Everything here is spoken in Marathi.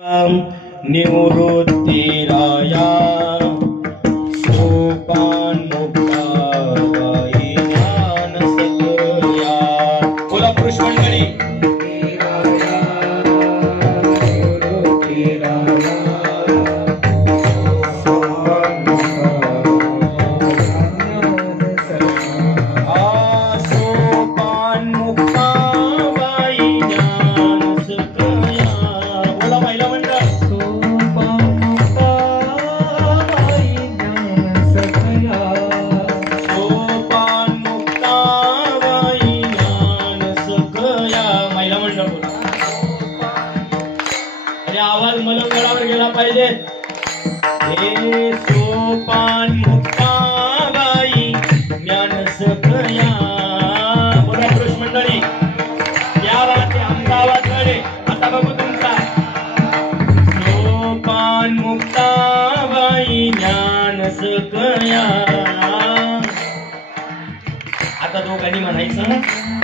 निवृत्तीराया सोपान मुक्ताबाई ज्ञान सतया। बोला पुरुष मंडळी। आवाज मलंगडावर गेला पाहिजे। हे सोपान मुक्ताबाई ज्ञान सखया। बोला पुरुष मंडळी। या राहते अहमदाबादकडे। आता बघू तुमचा सोपान मुक्ताबाई ज्ञान सखया। आता दोघांनी म्हणायचं